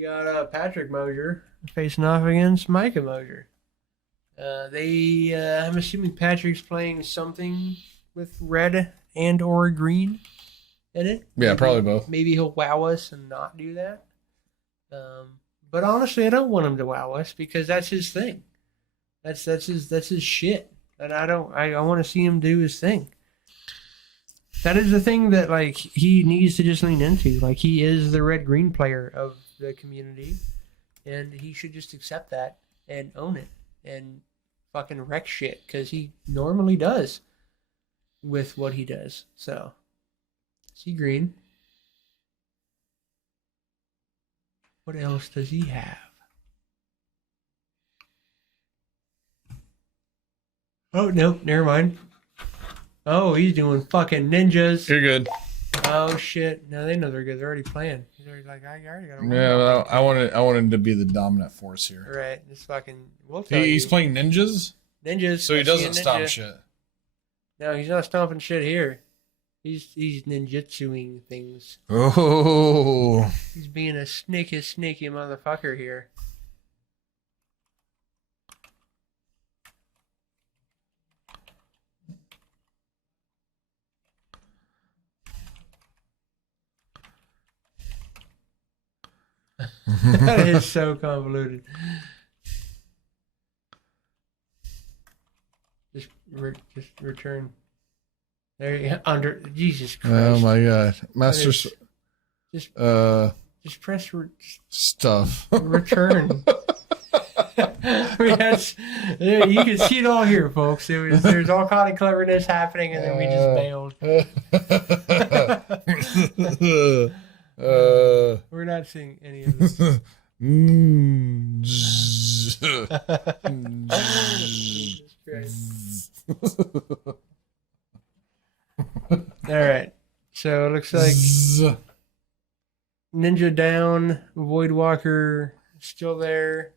we got Patrick Mosher facing off against Micah Mosher. I'm assuming Patrick's playing something with red and or green in it. Yeah, probably both. Maybe he'll wow us and not do that. But honestly, I don't want him to wow us because that's his thing. That's his shit, and I want to see him do his thing. That is the thing that like he needs to just lean into. Like he is the red green player of the community, and he should just accept that and own it and fucking wreck shit because he normally does with what he does. So, see green. What else does he have? Oh, no, never mind. Oh, he's doing fucking ninjas. You're good. Oh, shit. No, they know they're good. They're already playing. They're already like, I already got to Yeah, well, I wanted to be the dominant force here. Right. Just fucking, we'll tell He's playing ninjas? Ninjas. So he doesn't stomp shit. No, he's not stomping shit here. He's ninjutsuing things. Oh. He's being a sneaky motherfucker here. That is so convoluted. Just return. There you go. Under Jesus Christ. Oh my God, Master. Just press stuff. Return. I mean, you can see it all here, folks. There's all kind of cleverness happening, and then we just bailed. We're not seeing any of this. All right. So it looks like Ninja down, Voidwalker still there.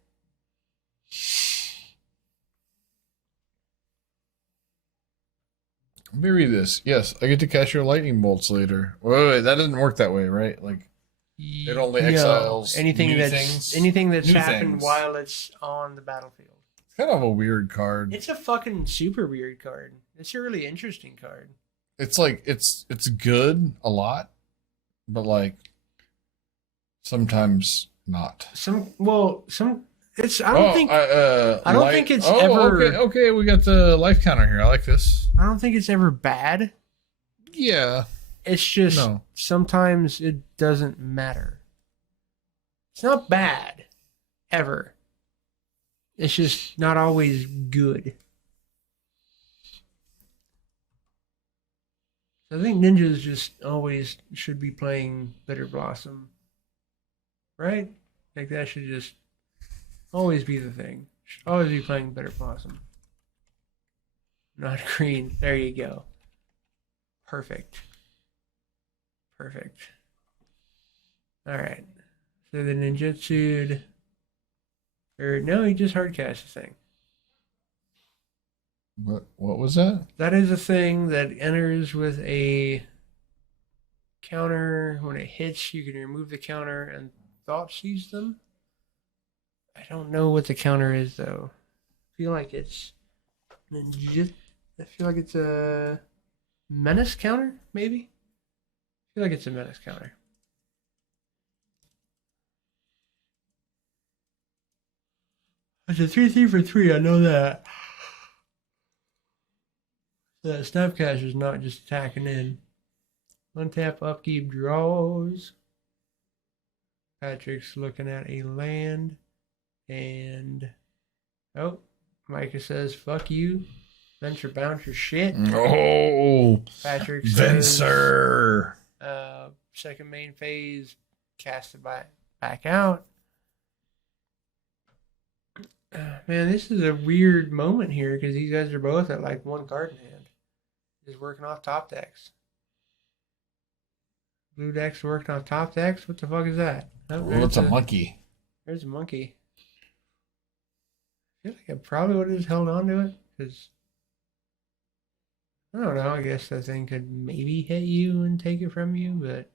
Let me read this. Yes, I get to catch your lightning bolts later. Wait, that doesn't work that way, right? Like it only exiles anything that's new happened things. while it's on the battlefield. It's kind of a weird card. It's a fucking super weird card. It's a really interesting card. It's like it's good a lot, but like sometimes not. I don't think it's ever. Okay, we got the life counter here. I like this. I don't think it's ever bad. Yeah. It's just sometimes it doesn't matter. It's not bad, ever. It's just not always good. I think ninjas just always should be playing Bitter Blossom. Right? Like that should just always be the thing. Should always be playing Bitter Blossom. Not green. There you go. Perfect. Alright. So the ninjutsu'd. Or no, he just hardcast the thing. What was that? That is a thing that enters with a counter. When it hits, you can remove the counter and thought seize them. I don't know what the counter is though. I feel like it's a menace counter, maybe? I feel like it's a menace counter. It's a 3/3 for 3, I know that. The Snapcaster is not just attacking in. One tap upkeep draws. Patrick's looking at a land. And Micah says, fuck you. Venture bounce your shit. Oh, Patrick says, Vencer. Second main phase, cast it back out. Man, this is a weird moment here because these guys are both at like one card in hand. Just working off top decks. Blue deck's working off top decks? What the fuck is that? Well, it's a monkey. There's a monkey. I feel like I probably would have just held on to it because I don't know. I guess that thing could maybe hit you and take it from you, but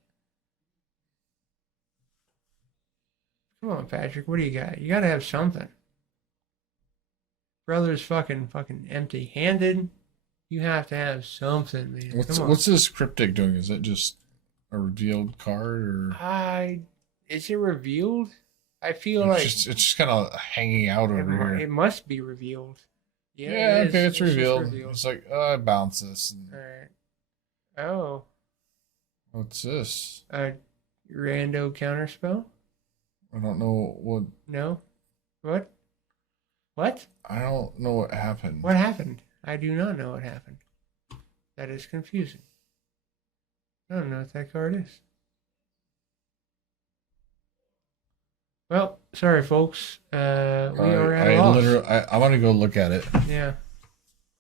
Come on, Patrick. What do you got? You got to have something. Brother's fucking empty-handed. You have to have something, man. Come on. What's this cryptic doing? Is that just a revealed card, or Is it revealed? I feel it's like just kind of hanging out over here? it must be revealed. Yeah, it okay, is. it's revealed. Revealed. It's like, oh, I bounce this. All right. Oh, What's this? a rando counterspell? I don't know what. No. What? What? I don't know what happened. What happened? I do not know what happened. That is confusing. I don't know what that card is. Well, sorry, folks. We are at a loss. I want to go look at it. Yeah.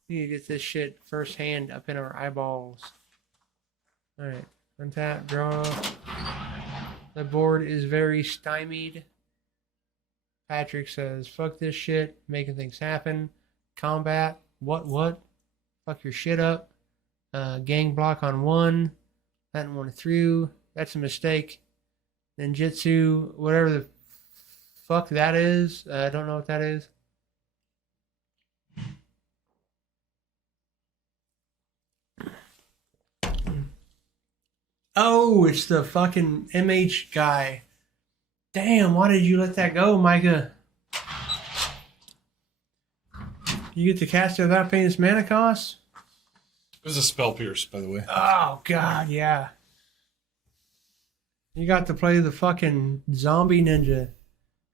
We need to get this shit firsthand up in our eyeballs. Alright. Untap, draw. The board is very stymied. Patrick says, fuck this shit. Making things happen. Combat. What? Fuck your shit up. Gang block on 1. That one through. That's a mistake. Ninjutsu. Whatever the fuck that is. I don't know what that is. Oh, it's the fucking MH guy. Damn, why did you let that go, Micah? You get to cast it without paying its mana cost? It was a spell pierce, by the way. Oh, God, yeah. You got to play the fucking zombie ninja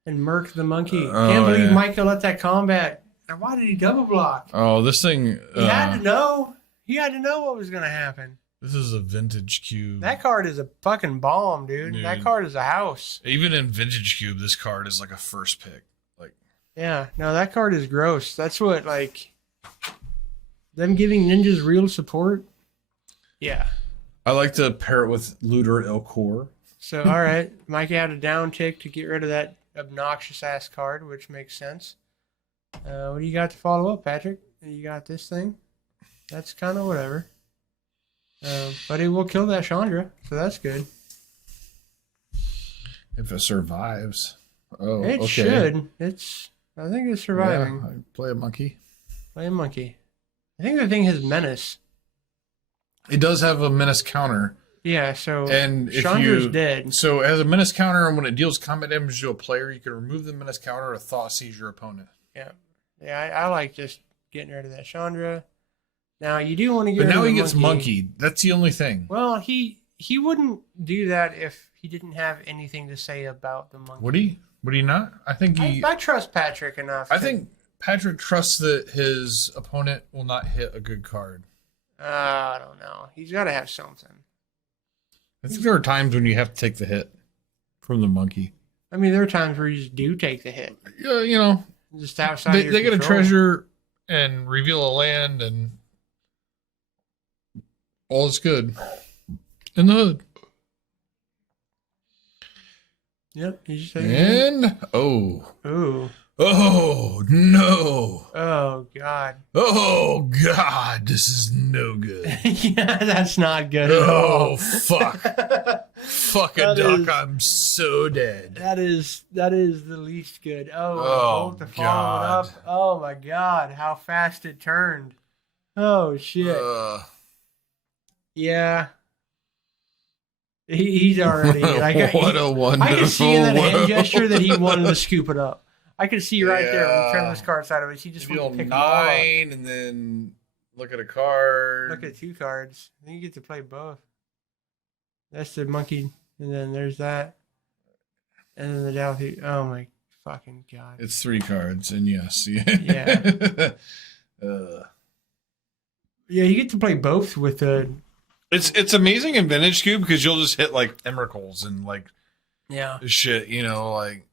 and Merc the monkey. Can't believe Micah let that combat. Now, why did he double block? Oh, this thing. He had to know. He had to know what was going to happen. This is a vintage cube. That card is a fucking bomb, dude. That card is a house. Even in vintage cube, this card is like a first pick. Like, yeah, no, that card is gross. That's what, like, them giving ninjas real support. Yeah. I like to pair it with Looter Elcor. So, all right, Mike had a down tick to get rid of that obnoxious ass card, which makes sense. What do you got to follow up, Patrick? You got this thing. That's kind of whatever. But it will kill that Chandra, so that's good. If it survives. Oh, it okay. should. I think it's surviving. Yeah, play a monkey. Play a monkey. I think the thing has menace. It does have a menace counter. Yeah, so and Chandra's dead. So it has a menace counter, and when it deals combat damage to a player, you can remove the menace counter or thought seize your opponent. Yeah. Yeah, I like just getting rid of that Chandra. Now you do want to get rid But now of the he gets monkey. monkeyed. That's the only thing. Well, he wouldn't do that if he didn't have anything to say about the monkey. Would he? Would he not? I think he. I trust Patrick enough. I think Patrick trusts that his opponent will not hit a good card. I don't know. He's got to have something. I think there are times when you have to take the hit from the monkey. I mean, there are times where you just do take the hit. Yeah, you know, just outside. They get a treasure and reveal a land, and all is good in the hood. Yep. And ooh. Oh no! Oh God! Oh God! This is no good. Yeah, that's not good at all. Oh fuck! Fuck a duck! I'm so dead. That is the least good. Oh to follow it up. Oh my God! How fast it turned. Oh shit! Yeah. He's already. What a wonderful! I can see in that hand gesture that he wanted to scoop it up. I can see right there when you turn this card sideways. He just wants to pick 9 and then look at a card. Look at 2 cards. I think you get to play both. That's the monkey, and then there's that, and then the Delphi. Oh my fucking God! It's 3 cards, and yes, yeah. Yeah, you get to play both with the. It's amazing in Vintage Cube because you'll just hit like Emeralds and like shit, you know, like.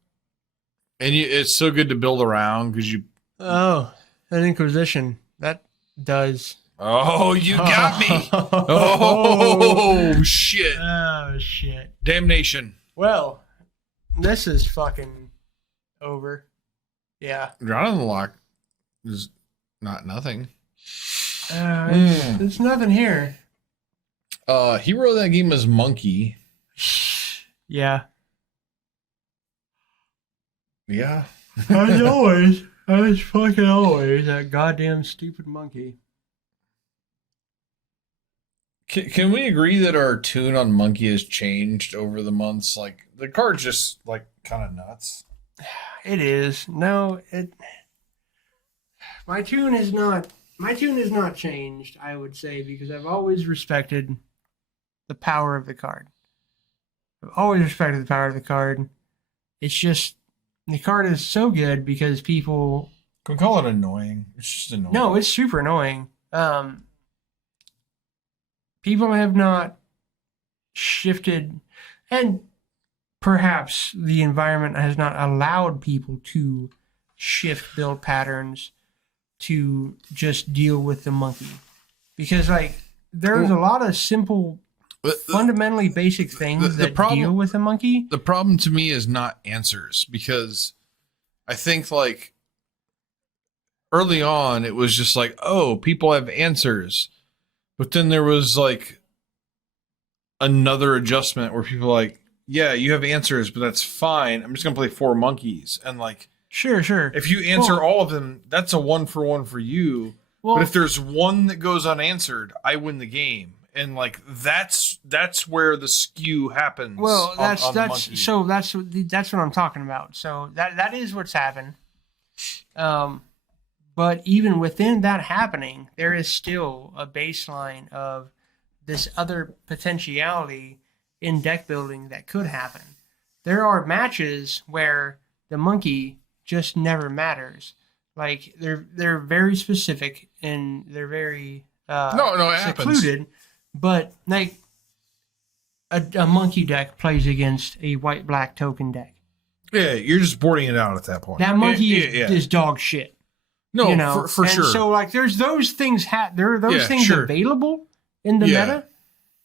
And it's so good to build around because you. Oh, an Inquisition. That does. Oh, you got me. Oh, shit. Oh, shit. Damnation. Well, this is fucking over. Yeah. Drown in the Lock is not nothing. There's nothing here. Hero of that game is Monkey. Yeah. Yeah. As always. As fucking always. That goddamn stupid monkey. Can we agree that our tune on Monkey has changed over the months? Like, the card's just, like, kind of nuts. It is. No, my tune is not changed, I would say, because I've always respected the power of the card. I've always respected the power of the card. It's just the card is so good because people Can we call it annoying? It's just annoying. No, it's super annoying. People have not shifted, and perhaps the environment has not allowed people to shift build patterns to just deal with the monkey. Because, like, there's a lot of simple, fundamentally basic things that deal with the monkey. The problem to me is not answers, because I think, like, early on, it was just like, oh, people have answers. But then there was, like, another adjustment where people are like, yeah, you have answers, but that's fine. I'm just going to play 4 monkeys. And, like, Sure. if you answer all of them, that's a 1-for-1 for you. Well, but if there's one that goes unanswered, I win the game. And, like, that's where the skew happens. Well, that's what I'm talking about. So that is what's happened. But even within that happening, there is still a baseline of this other potentiality in deck building that could happen. There are matches where the monkey just never matters. Like, they're very specific and they're very secluded. But, like, a monkey deck plays against a white-black token deck. Yeah, you're just boarding it out at that point. That monkey is dog shit. No, you know? for sure. So, like, there's those things. There are those things available in the meta.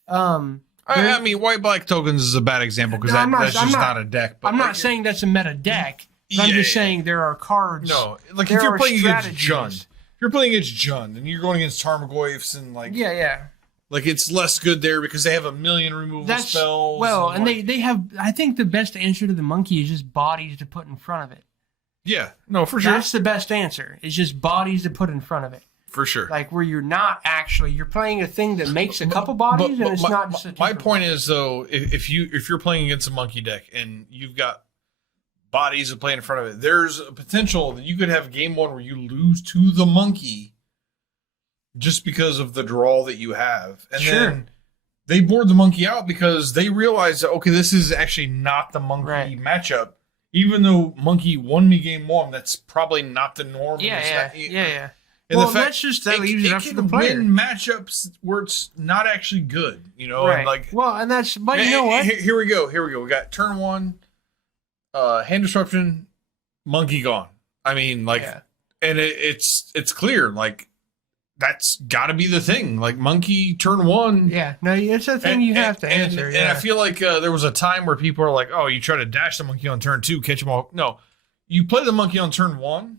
I mean, white-black tokens is a bad example because that's just not a deck. But I'm not saying that's a meta deck. I'm just saying there are cards. No, like, if you're playing against Jund, and you're going against Tarmogoyfs and, like, like, it's less good there because they have a million removal spells. Well, and they have. I think the best answer to the monkey is just bodies to put in front of it. Yeah, no, for sure. That's the best answer. It's just bodies to put in front of it. For sure. Like, where you're playing a thing that makes a couple bodies, and it's not just a my point is, though, if you're playing against a monkey deck and you've got bodies to play in front of it, there's a potential that you could have game 1 where you lose to the monkey just because of the draw that you have. And then they board the monkey out because they realize that, okay, this is actually not the monkey matchup. Even though monkey won me game 1, that's probably not the norm. Yeah. And well, that's just that leaves it up to the player. It can win matchups where it's not actually good, you know. Right. And, like, but you know what? Here we go. We got turn 1, hand disruption, monkey gone. I mean, like, and it's clear, like, that's got to be the thing. Like, monkey turn 1. Yeah, no, it's a thing you have to answer. And I feel like there was a time where people are like, oh, you try to dash the monkey on turn 2, catch them all. No, you play the monkey on turn 1,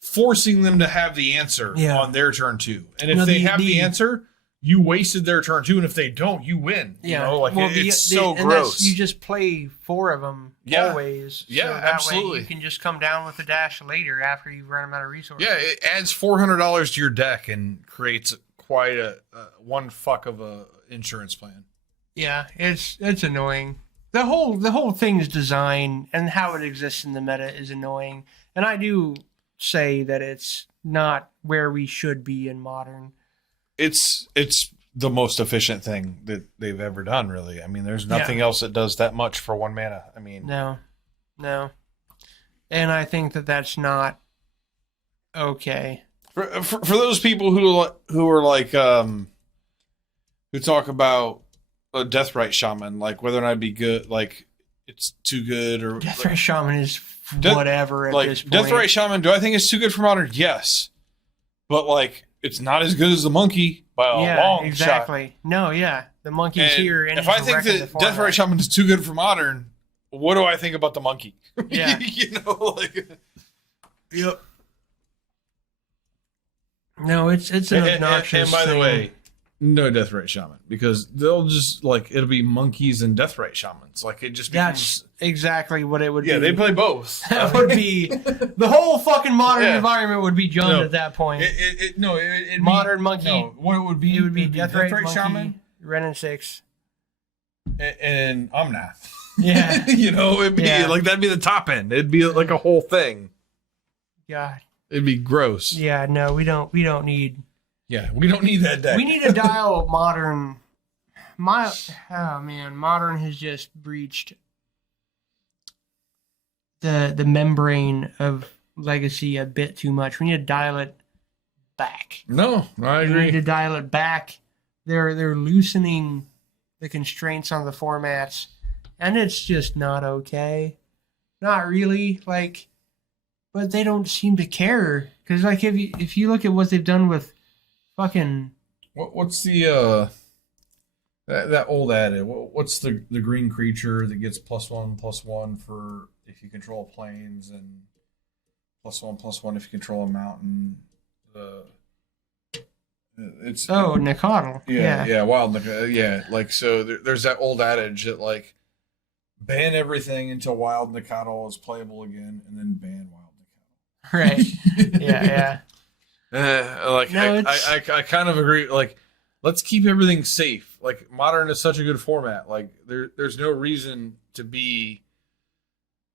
forcing them to have the answer on their turn 2. And if they have the answer, you wasted their turn 2. And if they don't, you win. Yeah. You know, like, it's so gross. You just play 4 of them always. Yeah, so that absolutely. Way you can just come down with the dash later after you've run them out of resources. Yeah, it adds $400 to your deck and creates quite a one fuck of a insurance plan. Yeah, it's annoying. The whole thing's design and how it exists in the meta is annoying. And I do say that it's not where we should be in Modern. It's the most efficient thing that they've ever done, really. I mean, there's nothing else that does that much for 1 mana. I mean, no. And I think that that's not okay. For those people who are like who talk about a Deathrite Shaman, like whether or not it'd be good, like it's too good, or Deathrite Shaman is whatever at this point. Deathrite Shaman, do I think it's too good for Modern? Yes, but, like, it's not as good as the monkey by a long shot. No, the monkey's here. And if I think that Deathrite Shaman is too good for Modern, what do I think about the monkey? Yeah. You know, like, No, it's an obnoxious and by the way, no Deathrite Shaman, because they'll just like it'll be monkeys and Deathrite Shamans. Like it just becomes That's exactly what it would be. yeah. They play both. That would be the whole fucking modern environment would be jumped at that point. Modern monkey. No, what it would be Deathrite Shaman, Ren and 6, and Omnath. Yeah, it'd be like that'd be the top end. It'd be like a whole thing. God, it'd be gross. Yeah, no, we don't need. Yeah, we don't need that deck. We need a dial modern. Modern has just breached the membrane of Legacy a bit too much. We need to dial it back. No, I agree. We need to dial it back. They're loosening the constraints on the formats, and it's just not okay. Not really, but they don't seem to care. Because if you look at what they've done with fucking what's the that old adage? What's the green creature that gets +1/+1 for if you control plains, and +1/+1 if you control a mountain? It's Nicodle. Yeah, wild Nicodle. Yeah, so there's that old adage that ban everything until wild Nicodle is playable again, and then ban wild Nicodle. Right. Yeah. I kind of agree. Let's keep everything safe. Modern is such a good format. There's no reason to be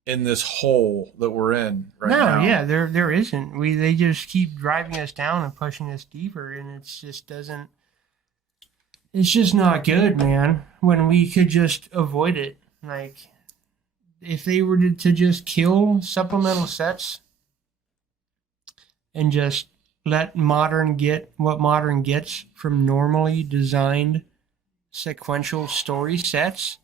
in this hole that we're in right now. No, yeah, there isn't. They just keep driving us down and pushing us deeper, and it's just not good, man. When we could just avoid it. If they were to just kill supplemental sets and just let Modern get what Modern gets from normally designed sequential story sets,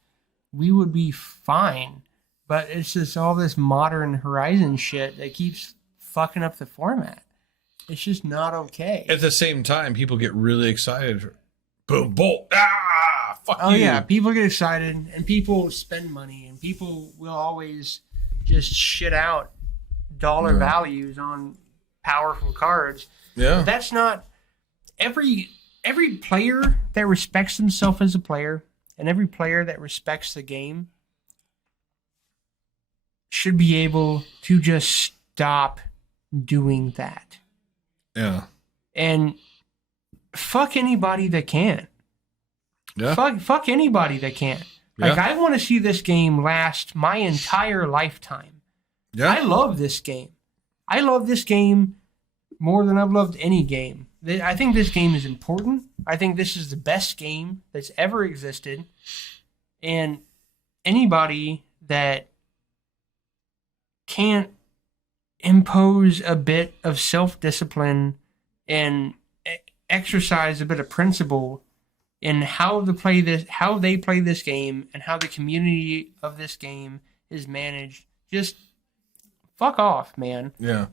we would be fine. But it's just all this Modern Horizon shit that keeps fucking up the format. It's just not okay. At the same time, people get really excited. Boom, bolt. Ah, fuck you. Oh, yeah. People get excited, and people spend money, and people will always just shit out dollar values on powerful cards. Yeah. But that's not every player that respects himself as a player, and every player that respects the game should be able to just stop doing that. Yeah. And fuck anybody that can. Yeah. Fuck anybody that can. Yeah. I want to see this game last my entire lifetime. Yeah. I love this game. I love this game more than I've loved any game. I think this game is important. I think this is the best game that's ever existed. And anybody that can't impose a bit of self-discipline and exercise a bit of principle in how they play this game and how the community of this game is managed, just fuck off, man. Yeah.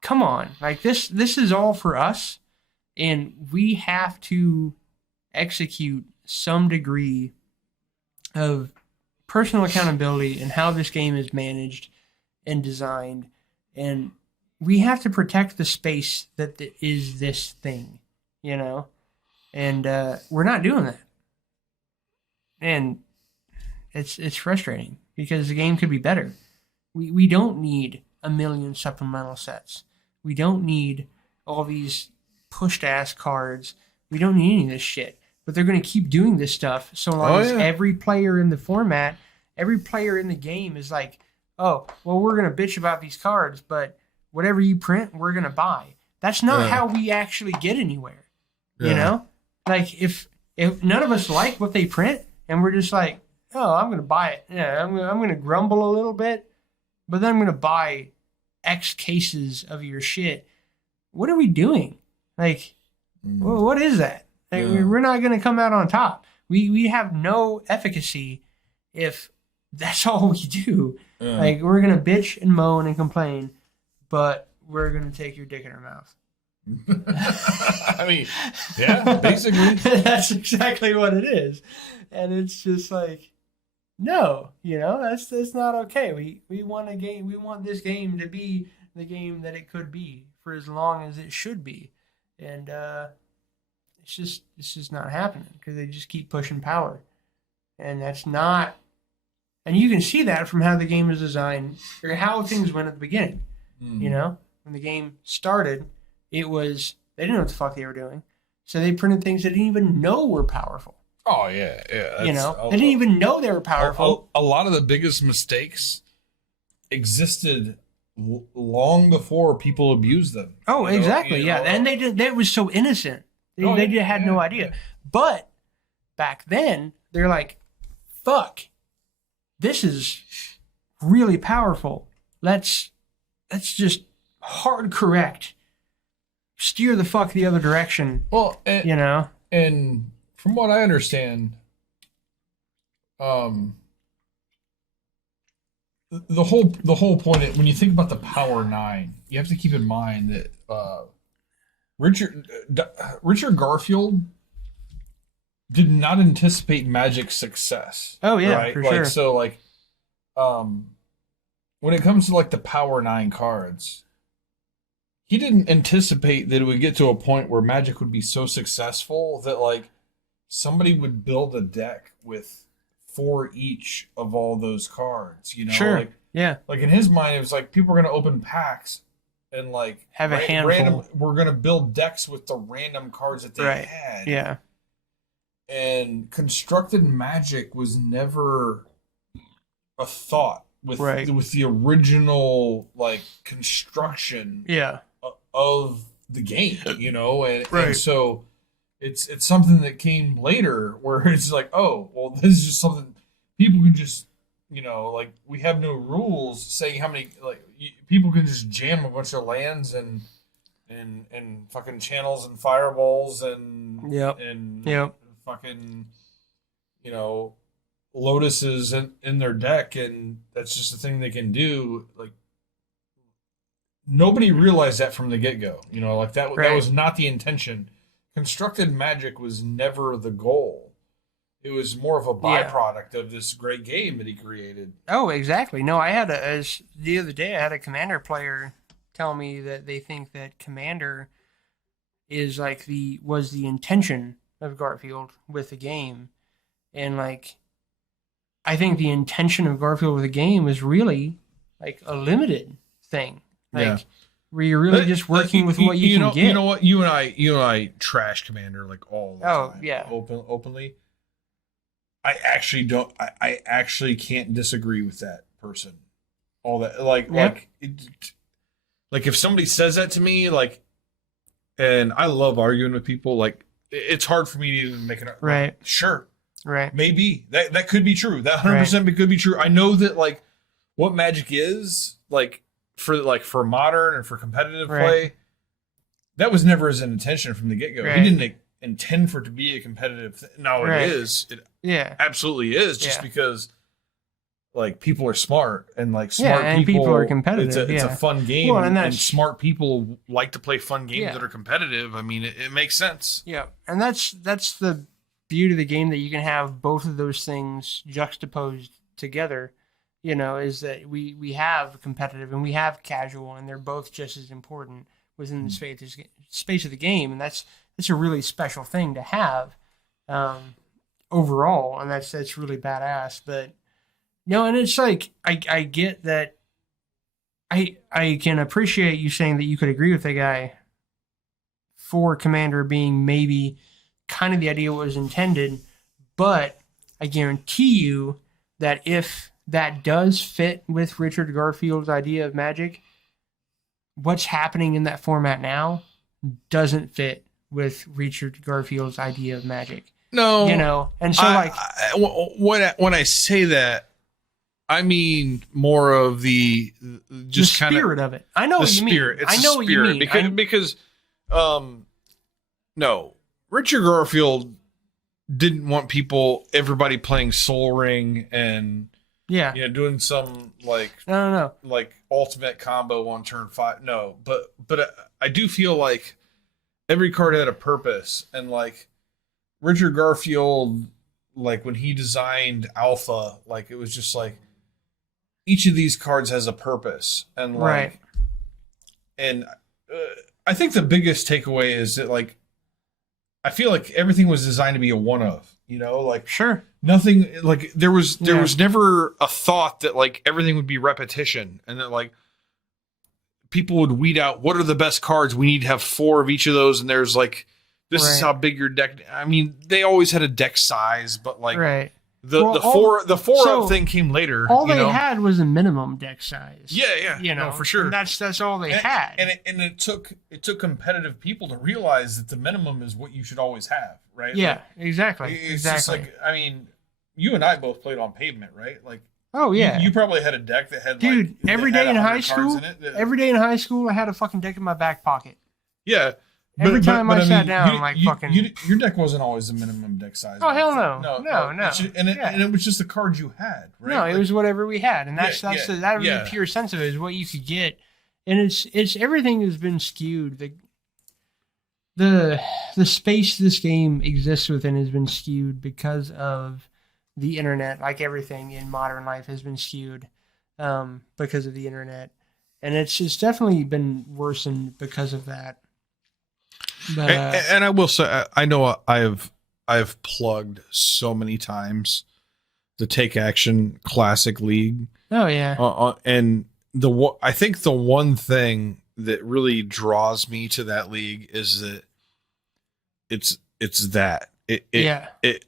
Come on. This is all for us, and we have to execute some degree of personal accountability in how this game is managed and designed, and we have to protect the space that is this thing, and we're not doing that, and it's frustrating because the game could be better. We don't need a million supplemental sets. We don't need all these pushed ass cards. We don't need any of this shit. But they're going to keep doing this stuff so long as every player in the format, every player in the game is like, oh, well, we're going to bitch about these cards, but whatever you print, we're going to buy. That's not how we actually get anywhere. If none of us like what they print and we're just like, oh, I'm going to buy it. Yeah, I'm going to grumble a little bit, but then I'm going to buy X cases of your shit. What are we doing? What is that? We're not going to come out on top. We have no efficacy if that's all we do. We're going to bitch and moan and complain, but we're going to take your dick in our mouth. I mean, yeah, basically. That's exactly what it is. And it's just no, that's not okay. We want a game. We want this game to be the game that it could be for as long as it should be. And it's it's just not happening because they just keep pushing power, and that's not. And you can see that from how the game is designed or how things went at the beginning. You know, when the game started, it was they didn't know what the fuck they were doing, so they printed things they didn't even know were powerful. Oh yeah. You know, they didn't even know they were powerful. A lot of the biggest mistakes existed long before people abused them. Oh, exactly. Yeah, and they did. That was so innocent. They had no idea. But back then, they're like, "Fuck, this is really powerful. Let's just hard correct, steer the fuck the other direction." Well, you know, and from what I understand, the whole point when you think about the Power Nine, you have to keep in mind that Richard Garfield did not anticipate Magic's success. Oh yeah, right? for Like, sure. So like, when it comes to like the Power Nine cards, he didn't anticipate that it would get to a point where Magic would be so successful that like somebody would build a deck with 4 each of all those cards. You know, Sure. like Yeah. like in his mind, it was like people are going to open packs and like Have a handful. Random, we're going to build decks with the random cards that they Right. had. Yeah. And constructed Magic was never a thought with Right. with the original like construction Yeah. of the game, you know, and Right. so it's something that came later where it's like, oh, well, this is just something people can just, you know, like we have no rules saying how many like people can just jam a bunch of lands and fucking channels and fireballs and Yep. and Yep. fucking, you know, lotuses in their deck, and that's just a thing they can do. Like nobody realized that from the get-go, you know, like that Right. was not the intention. Constructed Magic was never the goal. It was more of a byproduct of this great game that he created. Oh, exactly. No, I had as the other day I had a Commander player tell me that they think that Commander is like was the intention of Garfield with the game, and like I think the intention of Garfield with the game is really like a limited thing, like Yeah. where you're really just working with what you can get. You know what? You and I trash Commander like all the time. Yeah. Openly. I actually don't. I actually can't disagree with that person. All that like if somebody says that to me, like, and I love arguing with people, like it's hard for me to even make an Right. Sure, Right. maybe that could be true. That 100% could be true. I know that like what Magic is like for modern and for competitive play. That was never his intention from the get-go. Right. He didn't intend for it to be a competitive thing. No, it is. It absolutely is, just because like people are smart and like smart and people are competitive. It's a fun game, Well, and smart people like to play fun games that are competitive. I mean, it makes sense. Yeah, and that's the beauty of the game, that you can have both of those things juxtaposed together. You know, is that we have competitive and we have casual, and they're both just as important within the space of the game, and that's a really special thing to have overall, and that's really badass. But no, and it's like I get that. I can appreciate you saying that you could agree with the guy for Commander being maybe kind of the idea what was intended, but I guarantee you that if that does fit with Richard Garfield's idea of Magic, what's happening in that format now doesn't fit with Richard Garfield's idea of Magic. No, you know, and so when I say that, I mean more of the just the spirit of it. I know what you mean. It's I know the what you spirit mean. because no, Richard Garfield didn't want everybody playing Soul Ring and doing some like like ultimate combo on turn 5. No, but I do feel like every card had a purpose, and like Richard Garfield, like when he designed Alpha, like it was just like each of these cards has a purpose, and like and I think the biggest takeaway is that like I feel like everything was designed to be a one of, you know, like Sure. nothing, like there was never a thought that like everything would be repetition and that like people would weed out what are the best cards. We need to have 4 of each of those. And there's like, this is how big your deck. I mean, they always had a deck size, but like the four up thing came later. All they had was a minimum deck size. Yeah. You know, no, for sure. And that's all they had. And it took competitive people to realize that the minimum is what you should always have, right? Yeah, like, exactly. It's just like, I mean, you and I both played on pavement, right? Like, oh yeah, you probably had a deck that had every day in high school. Every day in high school, I had a fucking deck in my back pocket. Yeah. Every time I sat down, your deck wasn't always the minimum deck size. Oh hell no, no. And it was just the cards you had, right? No, it was whatever we had, and that was the pure sense of it, is what you could get, and it's everything has been skewed. The space this game exists within has been skewed because of the internet. Like everything in modern life has been skewed because of the internet, and it's definitely been worsened because of that. But, and I will say, I know I've plugged so many times the Take Action Classic League. Oh yeah, and I think the one thing that really draws me to that league is that it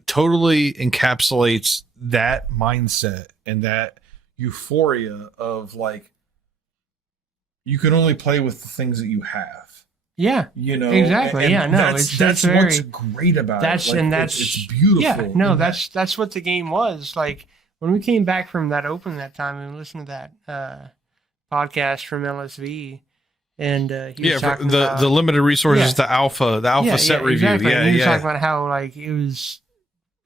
totally encapsulates that mindset and that euphoria of like you can only play with the things that you have. Yeah, you know exactly. That's what's great about it. It's beautiful. Yeah, no, that's what the game was. Like when we came back from that open that time and listened to that podcast from LSV, and he was talking about the limited resources, the alpha set review. Exactly. Yeah, and he was talking about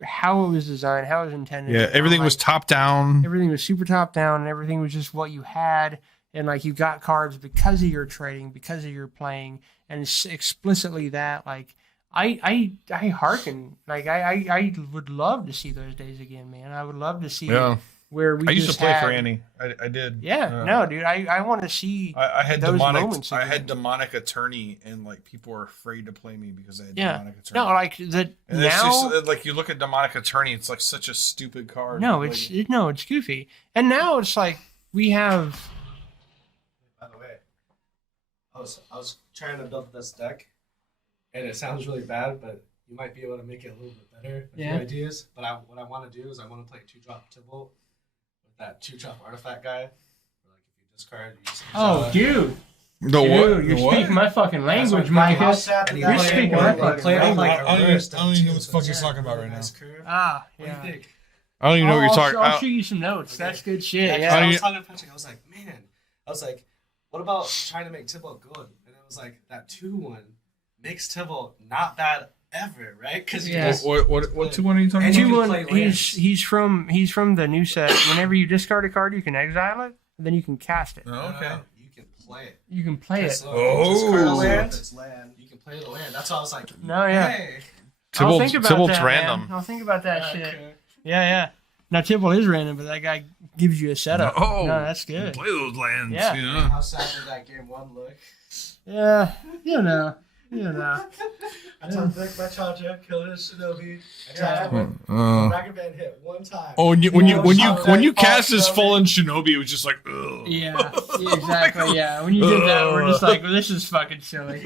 how it was designed, how it was intended. Yeah, everything was top down. Everything was super top down, and everything was just what you had. And like you got cards because of your trading, because of your playing, and it's explicitly that. Like I hearken. Like I would love to see those days again, man. I would love to see where we. I used to play for Annie. I did. Yeah, no, dude. I want to see. I had those demonic. moments again. I had demonic attorney, and like people were afraid to play me because I had demonic attorney. No, like that and now. It's just, like you look at demonic attorney, it's like such a stupid card. No, it's goofy. And now it's like we have. By the way, I was trying to build this deck, and it sounds really bad, but you might be able to make it a little bit better. A few ideas, but what I want to do is I want to play 2-drop Tibble with that 2-drop artifact guy. Where, like if you discard, you Dude. What? You're speaking my fucking language, Micah. You're speaking my fucking language. I don't even know what the fuck you're talking about right now. Ah, yeah. What do you think? I don't even know what you're talking about. I'll shoot you some notes. That's good shit. Yeah, I was talking to Patrick. I was like, what about trying to make Tibble good? And it was like, that 2-1 makes Tibble not bad ever, right? Because what 2-1 are you talking about? 2-1. He's from the new set. Whenever you discard a card, you can exile it, and then you can cast it. Oh, okay. You can play it. You can play it. It's land. You can play the land. That's why I was like, no, yeah. Hey. Tibble's random. Man. I'll think about that shit. Okay. Yeah. Now Tibble is random, but that guy gives you a setup. No, that's good. Play those lands. Yeah. You know? How sad did that game 1 look? Yeah, you know. I told Vic my charger, killed his Shinobi. Dragon Band hit 1 time. Oh, when you cast his fallen Shinobi, it was just like, ugh. Yeah, exactly. Yeah, when you did that, we're just like, well, this is fucking silly.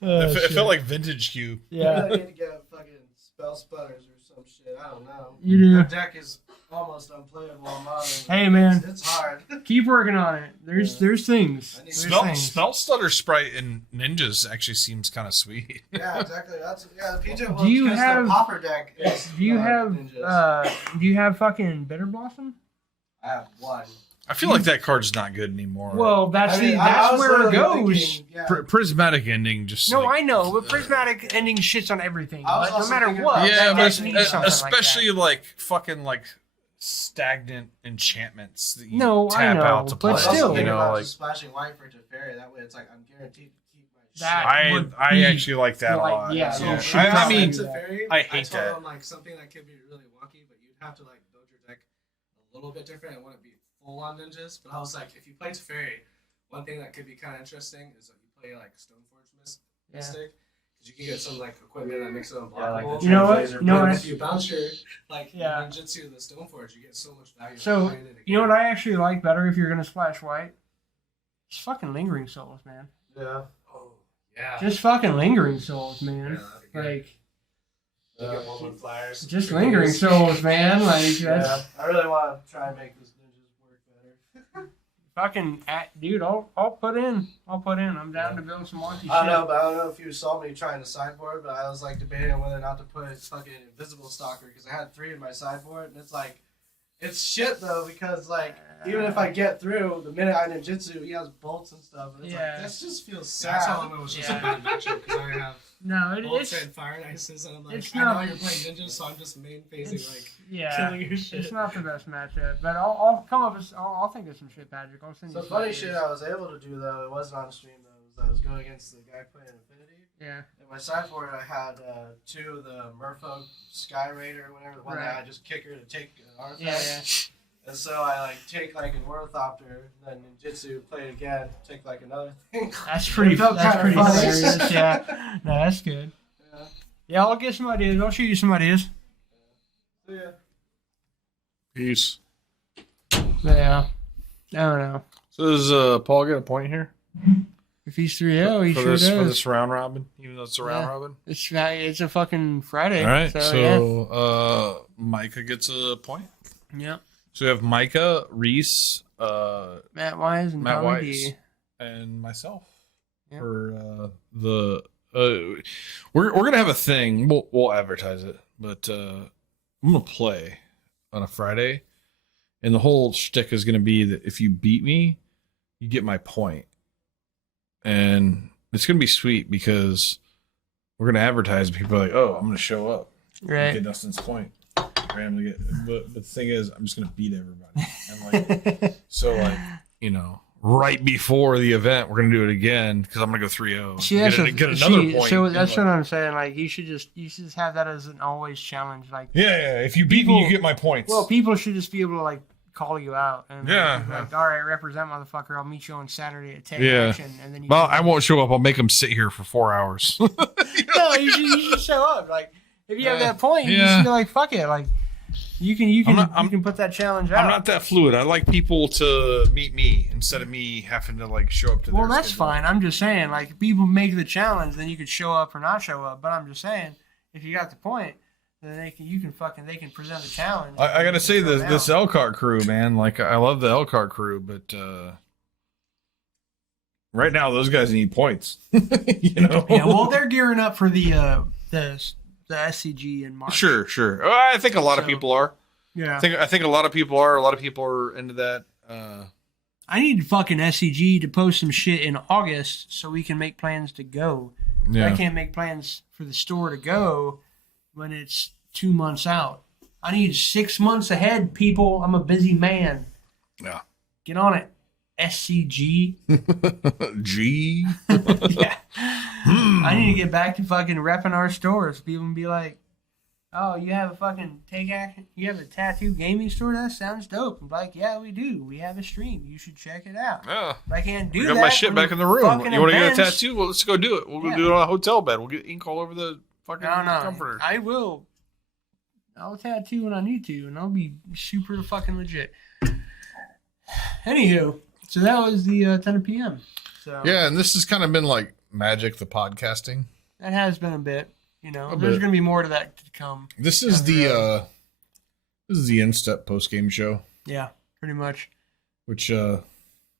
It felt like vintage Q. Yeah. I need to get fucking spell sputters or some shit. I don't know. You do. The deck is almost unplayable on modern. Hey man, it's hard. Keep working on it. There's things. Spell stutter sprite in ninjas actually seems kind of sweet. Yeah, exactly. The PJ do you have the popper deck? Do you have fucking Bitter Blossom? I have 1. I feel like that card's not good anymore. Well, that's where it goes. Thinking, prismatic ending just. No, I know, but prismatic ending shits on everything. But no matter what, yeah, but especially like fucking like stagnant enchantments that you I tap know, out to play. But still, you know, like splashing white for Teferi. That way, it's like I'm guaranteed to keep my shit. I actually like that a lot. Yeah, I mean, Teferi, I hate that. Him, like something that could be really wonky, but you'd have to like build your deck a little bit different. It wouldn't be full on ninjas. But I was like, if you play Teferi, one thing that could be kind of interesting is that you play like Stoneforge Mystic, You can get some like equipment that makes it unblockable. Yeah, like the You know what? translator You know what? If you bounce your like Yeah. ninjutsu in the Stoneforge, you get so much value. So, playing it again. You know what I actually like better if you're gonna splash white? Just fucking lingering souls, man. Yeah. Oh, yeah. Just fucking lingering souls, man. Yeah, that'd be good. Like You get one with flyers. just lingering souls, man. Like that's Yeah. I really want to try and make this ninjas work better. fucking dude. I'll put in. I'm down to build some monkey shit. I don't know, but I don't know if you saw me trying to sideboard, but I was like debating on whether or not to put fucking invisible stalker because I had 3 in my sideboard, and it's like, it's shit though because like even if I get through, the minute I ninjutsu, he has bolts and stuff, and it's Yeah. like this just feels sad. That's all it was just Yeah. a bad matchup because I have No, bolts it's and fire nices, and I'm like, it's I know not- you're playing ninjas, so I'm just main phasing like yeah. killing your shit. It's not the best matchup, but I'll come up with I'll think of some shit, Patrick. I'll send you. So some funny ideas. shit I was able to do though, it wasn't on stream though, was I was going against the guy playing Infinity. Yeah. In my sideboard I had 2 of the Merfolk Sky Raider or whatever, the one that Right. I just kick her to take an artifact. Yeah. And so I like take like an Ornithopter, then ninjutsu, play it again, take like another thing. That's pretty. It felt That's kinda pretty funny. hilarious. Yeah. No, that's good. Yeah. Yeah, I'll get some ideas. I'll shoot you some ideas. So, yeah. Peace. Yeah. I don't know. So does Paul get a point here? If he's 3-0, he for sure this for does. this round robin, even though it's a round Yeah. robin. It's a fucking Friday. All right, So, yeah. so Micah gets a point. Yep. So we have Micah, Reese, Matt Wise and Matt Tommy Wise, D. and myself Yep. for the. We're gonna have a thing. We'll advertise it, but I'm gonna play on a Friday, and the whole shtick is gonna be that if you beat me, you get my point, and it's gonna be sweet because we're gonna advertise. And people are like, "Oh, I'm gonna show up, Right. get Dustin's point." Randomly get, but the thing is, I'm just gonna beat everybody, and like. So, like, you know, right before the event, we're going to do it again because I'm going to go 3-0. See, that's Get another point. So that's and, what I'm saying. Like, you should just have that as an always challenge. Like, yeah. If you beat me, you get my points. well, people should just be able to like call you out and Yeah. like, all right, represent motherfucker. I'll meet you on Saturday at 10 Yeah. action, and then you. well, I won't show up. I'll make them sit here for 4 hours. No, you should show up. Like, if you have that point, you Yeah. just be like, fuck it. Like, you can put that challenge out. I'm not that fluid. I like people to meet me instead of me having to like show up to Well, their that's schedule. fine. I'm just saying, like, if people make the challenge, then you could show up or not show up. But I'm just saying, if you got the point, then they can present the challenge. I got to say, Throw it this out. Elkhart crew, man, like, I love the Elkhart crew, but right now, those guys need points. You know? Yeah, well, they're gearing up for the SCG in March. Sure. I think a lot of So- people are. Yeah. I think a lot of people are. A lot of people are into that. I need fucking SCG to post some shit in August so we can make plans to go. I can't make plans for the store to go when it's 2 months out. I need 6 months ahead, people. I'm a busy man. Yeah. Get on it. SCG. G. Yeah. I need to get back to fucking repping our stores. People can be like, oh, you have a fucking take action? You have a tattoo gaming store? That sounds dope. I'm like, yeah, we do. We have a stream. You should check it out. Yeah. But I can't do I that. got my shit when back in the room. fucking You want to get a events- tattoo? Well, let's go do it. We'll go Yeah. do it on a hotel bed. We'll get ink all over the fucking No. comforter. I will. I'll tattoo when I need to, and I'll be super fucking legit. Anywho, so that was the 10 p.m. So Yeah, and this has kind of been like Magic, the podcasting. that has been a bit. You know, A there's bit. going to be more to that to come. This is Down the road. this is the in-step post-game show, Yeah, pretty much. which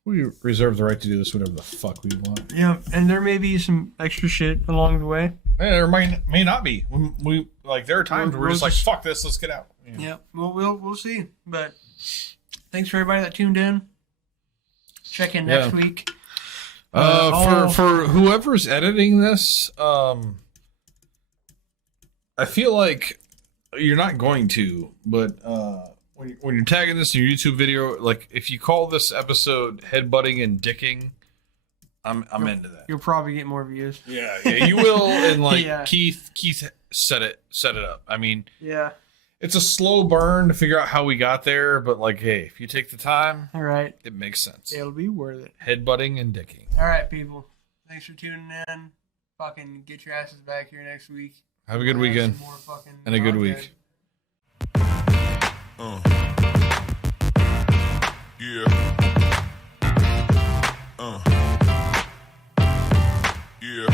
we reserve the right to do this whatever the fuck we want. Yeah, and there may be some extra shit along the way. And there may not be. We like there are times where we're just like, fuck this, let's get out. You know? Yeah, we'll see. But thanks for everybody that tuned in. Check in next week. For whoever's editing this, I feel like you're not going to, but when you're tagging this in your YouTube video, like if you call this episode headbutting and dicking, I'm into that. You'll probably get more views. Yeah, you will. And like Yeah. Keith set it up. I mean, Yeah. it's a slow burn to figure out how we got there, but like, hey, if you take the time, All right. it makes sense. It'll be worth it. Headbutting and dicking. All right, people. Thanks for tuning in. fucking get your asses back here next week. Have a good We'll have weekend some more fucking and a good content. week. Yeah. Yeah.